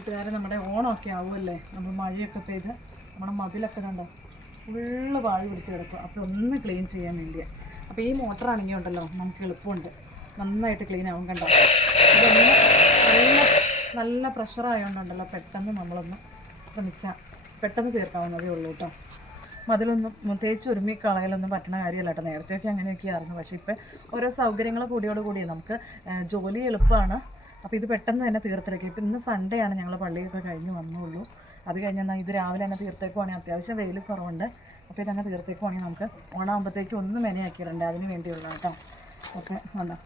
കൂട്ടുകാരെ നമ്മുടെ ഓണമൊക്കെ ആവുമല്ലേ, നമ്മൾ മഴയൊക്കെ പെയ്ത് നമ്മുടെ മതിലൊക്കെ കണ്ടോ ഫുള്ള് വാഴ പിടിച്ച് കിടക്കും. അപ്പോൾ ഒന്ന് ക്ലീൻ ചെയ്യാൻ വേണ്ടിയാണ്. അപ്പോൾ ഈ മോട്ടറാണെങ്കിൽ ഉണ്ടല്ലോ നമുക്ക് എളുപ്പമുണ്ട്, നന്നായിട്ട് ക്ലീൻ ആവും. കണ്ടോ ഇതൊന്ന് നല്ല പ്രഷറായതുകൊണ്ടുണ്ടല്ലോ പെട്ടെന്ന് നമ്മളൊന്ന് ശ്രമിച്ചാൽ പെട്ടെന്ന് തീർക്കാവുന്നതേ ഉള്ളൂ കേട്ടോ. മതിലൊന്നും തേച്ച് ഒരുമി കളയലൊന്നും പറ്റുന്ന കാര്യമല്ല കേട്ടോ. നേരത്തെയൊക്കെ അങ്ങനെയൊക്കെ ആയിരുന്നു. പക്ഷേ ഇപ്പോൾ ഓരോ സൗകര്യങ്ങൾ കൂടിയോടുകൂടി നമുക്ക് ജോലി എളുപ്പമാണ്. അപ്പോൾ ഇത് പെട്ടെന്ന് തന്നെ തീർത്തെടുക്കുക. ഇപ്പോൾ ഇന്ന് സൺഡേ ആണ്, ഞങ്ങൾ പള്ളിയൊക്കെ കഴിഞ്ഞ് വന്നുള്ളൂ. അത് കഴിഞ്ഞാൽ ഇത് രാവിലെ തന്നെ തീർത്തേക്കുവാണെങ്കിൽ അത്യാവശ്യം വെയിൽ കുറവുണ്ട്. അപ്പോൾ ഇതങ്ങനെ തീർത്തേക്കുവാണെങ്കിൽ നമുക്ക് ഓണാകുമ്പോഴത്തേക്കും ഒന്ന് മെനയാക്കിയിടണ്ടേ, അതിന് വേണ്ടിയുള്ള കേട്ടോ. ഓക്കെ വന്നോ.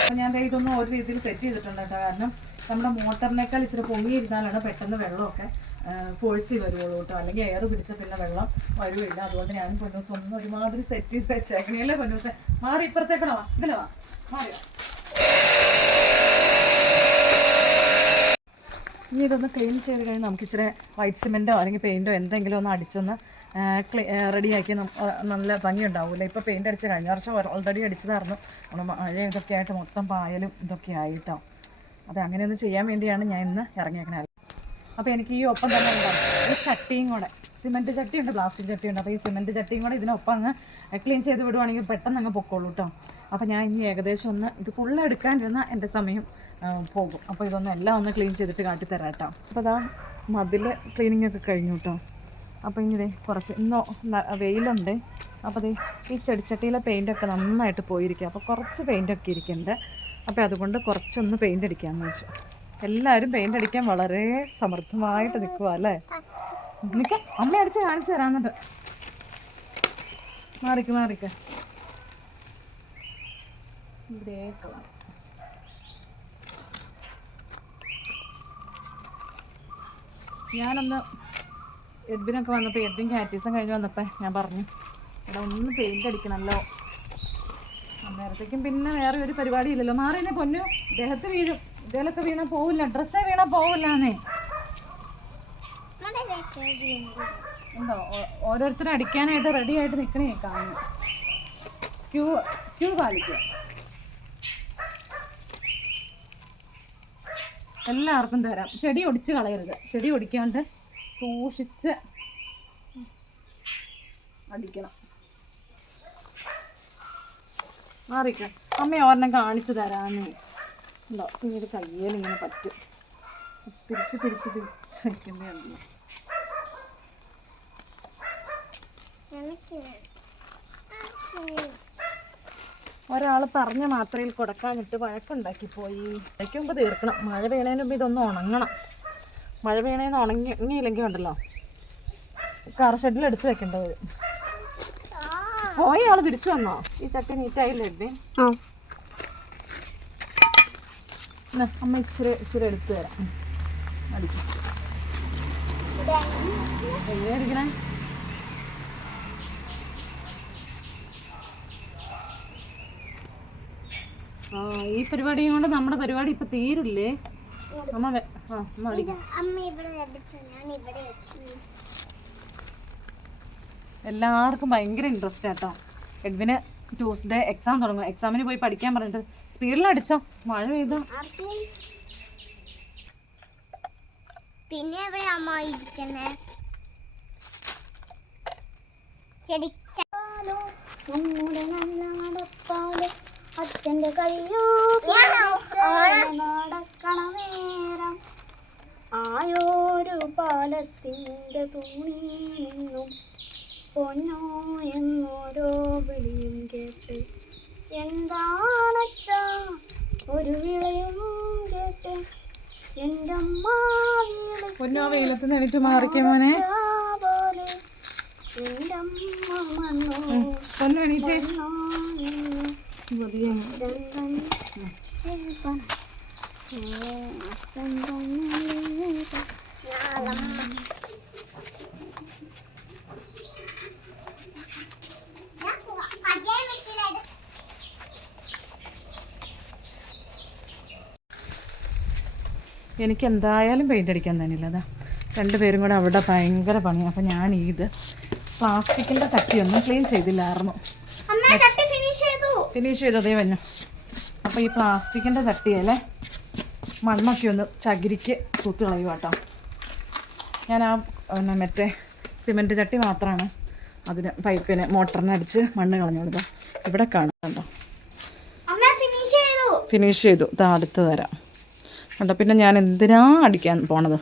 അപ്പോൾ ഞാൻ ഇതൊന്നും ഒരു രീതിയിൽ സെറ്റ് ചെയ്തിട്ടുണ്ട് കേട്ടോ. കാരണം നമ്മുടെ മോട്ടറിനേക്കാൾ ഇച്ചിരി പൊങ്ങിയിരുന്നാലാണ് പെട്ടെന്ന് വെള്ളമൊക്കെ ഫോഴ്സി വരുള്ളൂ കേട്ടോ. അല്ലെങ്കിൽ എയർ പിടിച്ച പിന്നെ വെള്ളം വരുമില്ല. അതുകൊണ്ട് ഞാൻ പൊന്നൂസം ഒന്നും ഒരുമാതിരി സെറ്റ് ചെയ്ത് വെച്ചേക്കണേല്ലേ. പൊന്നൂസം മാറി ഇപ്പുറത്തേക്കണോ, ഇതിലെ വാ, മാറി. ഇനി ഇതൊന്ന് ക്ലീൻ ചെയ്ത് കഴിഞ്ഞാൽ നമുക്ക് ഇച്ചിരി വൈറ്റ് സിമെൻറ്റോ അല്ലെങ്കിൽ പെയിൻറ്റോ എന്തെങ്കിലും ഒന്ന് അടിച്ചൊന്ന് റെഡിയാക്കി നല്ല ഭംഗി ഉണ്ടാവില്ല. ഇപ്പോൾ പെയിൻറ്റ് അടിച്ച് കഴിഞ്ഞ വർഷം ഓൾറെഡി അടിച്ചതായിരുന്നു. നമ്മൾ മഴ ഇതൊക്കെ ആയിട്ട് മൊത്തം പായലും ഇതൊക്കെ ആയിട്ടോ. അപ്പോൾ അങ്ങനെയൊന്ന് ചെയ്യാൻ വേണ്ടിയാണ് ഞാൻ ഇന്ന് ഇറങ്ങിയേക്കണത്. അപ്പോൾ എനിക്ക് ഈ ഒപ്പം തന്നെ ഉണ്ടാവും ഈ ചട്ടിയും കൂടെ, സിമെൻറ്റ് ചട്ടിയുണ്ട്, പ്ലാസ്റ്റിക് ചട്ടിയുണ്ട്. അപ്പോൾ ഈ സിമെൻറ്റ് ചട്ടിയും കൂടെ ഇതിനൊപ്പം അങ്ങ് ക്ലീൻ ചെയ്ത് വിടുവാണെങ്കിൽ പെട്ടെന്ന് അങ്ങ് പൊക്കോളൂ കേട്ടോ. അപ്പോൾ ഞാൻ ഇനി ഏകദേശം ഒന്ന് ഇത് ഫുള്ള് എടുക്കാണ്ടിരുന്നാൽ എൻ്റെ സമയം പോകും. അപ്പോൾ ഇതൊന്നും എല്ലാം ഒന്ന് ക്ലീൻ ചെയ്തിട്ട് കാട്ടിത്തരാം കേട്ടോ. അപ്പോൾ അതാ മതിൽ ക്ലീനിങ് ഒക്കെ കഴിഞ്ഞു കേട്ടോ. അപ്പോൾ ഇനി കുറച്ച് ഇന്നോ വെയിലുണ്ട്. അപ്പോൾ ഈ ചെടിച്ചട്ടിയിലെ പെയിൻറ്റൊക്കെ നന്നായിട്ട് പോയിരിക്കുക. അപ്പോൾ കുറച്ച് പെയിൻറ്റൊക്കെ ഇരിക്കുന്നുണ്ട്. അപ്പോൾ അതുകൊണ്ട് കുറച്ചൊന്ന് പെയിൻ്റ് അടിക്കാമെന്ന് വെച്ചു. എല്ലാവരും പെയിൻ്റ് അടിക്കാൻ വളരെ സമർത്ഥമായിട്ട് നിൽക്കുക അല്ലേ. നിൽക്ക, അമ്മ അടിച്ച് കാണിച്ചു തരാമെന്നുണ്ട്. മാറിക്ക് ഗ്രേ കളർ. ഞാനൊന്ന് എഡ്വിനൊക്കെ വന്നപ്പോൾ എഡ്വിൻ കാറ്റീസം കഴിഞ്ഞ് വന്നപ്പോൾ ഞാൻ പറഞ്ഞു ഇവിടെ ഒന്ന് പെയിൻ്റ് അടിക്കണമല്ലോ. അന്നേരത്തേക്കും പിന്നെ വേറെ ഒരു പരിപാടി ഇല്ലല്ലോ. മാറിയെന്നെ പൊന്നു, ദേഹത്ത് വീഴും. ഇതേലൊക്കെ വീണാൽ പോവില്ല, ഡ്രസ്സേ വീണാൽ പോവില്ലാന്നേ. ഉണ്ടോ ഓരോരുത്തരും അടിക്കാനായിട്ട് റെഡി ആയിട്ട് നിൽക്കണേ കാണുന്നു. ക്യൂ പാലിക്കുക. എല്ലാവർക്കും തരാം. ചെടി ഒടിച്ച് കളയരുത്. ചെടി ഒടിക്കാണ്ട് സൂക്ഷിച്ച് അടിക്കണം. മാറിക്ക, അമ്മ ഒരെണ്ണം കാണിച്ചു തരാമെന്ന്. ഉണ്ടോ പിന്നീട് കയ്യിൽ ഇങ്ങനെ പറ്റും. തിരിച്ച് വയ്ക്കുന്നതാണ്. ഒരാൾ പറഞ്ഞ മാത്രയിൽ കൊടുക്കാനിട്ട് വഴക്കുണ്ടാക്കിപ്പോയി. മഴയ്ക്ക് മുമ്പ് തീർക്കണം. മഴ വീണതിന് മുമ്പ് ഇതൊന്ന് ഉണങ്ങണം. മഴ വീണേന്ന് ഉണങ്ങിയില്ലെങ്കിൽ ഉണ്ടല്ലോ കാർ ഷെഡിൽ എടുത്ത് വെക്കേണ്ടത് വരും. പോയ ആൾ തിരിച്ചു വന്നോ? ഈ ചട്ടി നീറ്റായില്ലേ? അമ്മ ഇച്ചിരി എടുത്തു തരാം. അടിക്കും എങ്ങനെ അടിക്കണേ? ഈ പരിപാടിയും കൊണ്ട് നമ്മുടെ പരിപാടി ഇപ്പൊ തീരില്ലേ? എല്ലാവർക്കും ഭയങ്കര ഇൻട്രസ്റ്റ് ആട്ടോ. എഡ്വിന് ട്യൂസ്ഡേ എക്സാം തുടങ്ങും. എക്സാമിന് പോയി പഠിക്കാൻ പറഞ്ഞിട്ട് സ്പീഡിലടിച്ചോ, മഴ പെയ്തോ. പിന്നെ അച്ഛൻ്റെ കയ്യോ നടക്കണ നേരം ആയോരു പാലത്തിൻ്റെ തൂണി നിന്നും പൊന്നോ എന്നോരോ വിളിയും കേട്ട് എന്താണച്ചാ ഒരു വിളയും കേട്ട് എൻ്റെ അമ്മ പൊന്നോ വെയിലത്ത് നിന്നിട്ട് മാറിക്കേ മോനെ. പോലെ എൻ്റെ അമ്മ മണ്ണോ പൊന്നു എണീറ്റേ. എനിക്ക് എന്തായാലും പെയിൻ്റ് അടിക്കാൻ തന്നെയില്ല. അതാ രണ്ടുപേരും കൂടെ അവിടെ ഭയങ്കര പണിയാണ്. അപ്പം ഞാൻ ഇത് പ്ലാസ്റ്റിക്കിൻ്റെ ചട്ടിയൊന്നും ക്ലീൻ ചെയ്തില്ലായിരുന്നു. ഫിനിഷ് ചെയ്തു അതേ വന്നു. അപ്പം അപ്പോൾ ഈ പ്ലാസ്റ്റിക്കിൻ്റെ ചട്ടിയല്ലേ മണ്ണൊക്കെ ഒന്ന് ചകിരിക്ക് തൂത്ത് കളയുക കേട്ടോ. ഞാൻ മറ്റേ സിമൻറ്റ് ചട്ടി മാത്രമാണ് അതിന് പൈപ്പിന് മോട്ടറിന് അടിച്ച് മണ്ണ് കളഞ്ഞു കൊടുക്കാം. ഇവിടെ കാണുന്നുണ്ടോ, ഫിനിഷ് ചെയ്തു. അടുത്ത് തരാം കണ്ടോ. പിന്നെ ഞാൻ എന്തിനാ അടിക്കാൻ പോണത്?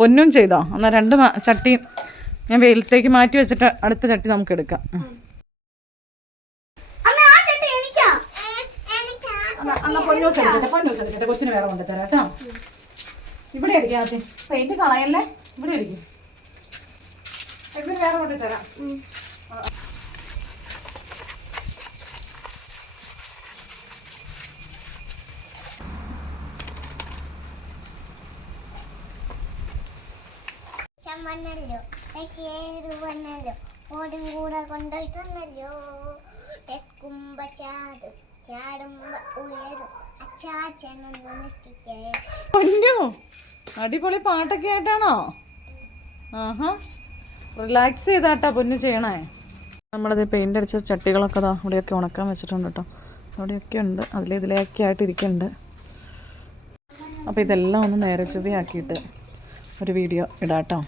പൊന്നും ചെയ്തോ? എന്നാൽ 2 ചട്ടിയും ഞാൻ വെയിലത്തേക്ക് മാറ്റി വെച്ചിട്ട് അടുത്ത ചട്ടി നമുക്ക് എടുക്കാം. പൊന്നൂസ് കൊച്ചിന് വേറെ കൊണ്ടുതരാം കേട്ടോ. ഇവിടെ അടിക്കാം. ആദ്യം പെയിന്റ് കളയല്ലേ, ഇവിടെ അടിക്കും. വേറെ കൊണ്ടുതരാം. വന്നല്ലോ വന്നല്ലോ ഓടും കൂടെ കൊണ്ടുപോയിട്ടുണ്ടല്ലോ തെക്കുമ്പ ചാടും ചാടുമ്പ ഉയരും അച്ചാച്ചനൊക്കെ. പൊന്നു അടിപൊളി പാട്ടൊക്കെ ആയിട്ടാണോ? ആഹാ, റിലാക്സ് ചെയ്താട്ടാ പൊന്നു ചെയ്യണേ. നമ്മളത് പെയിൻ്റ് അടിച്ച ചട്ടികളൊക്കെ അതാ ഇവിടെയൊക്കെ ഉണക്കാൻ വെച്ചിട്ടുണ്ട് കേട്ടോ. അവിടെയൊക്കെ ഉണ്ട്, ഇതിലേക്ക് ആയിട്ട് ഇരിക്കുന്നുണ്ട്. അപ്പോൾ ഇതെല്ലാം ഒന്ന് നേരെ ചുവയാക്കിയിട്ട് ഒരു വീഡിയോ ഇടാം കേട്ടോ.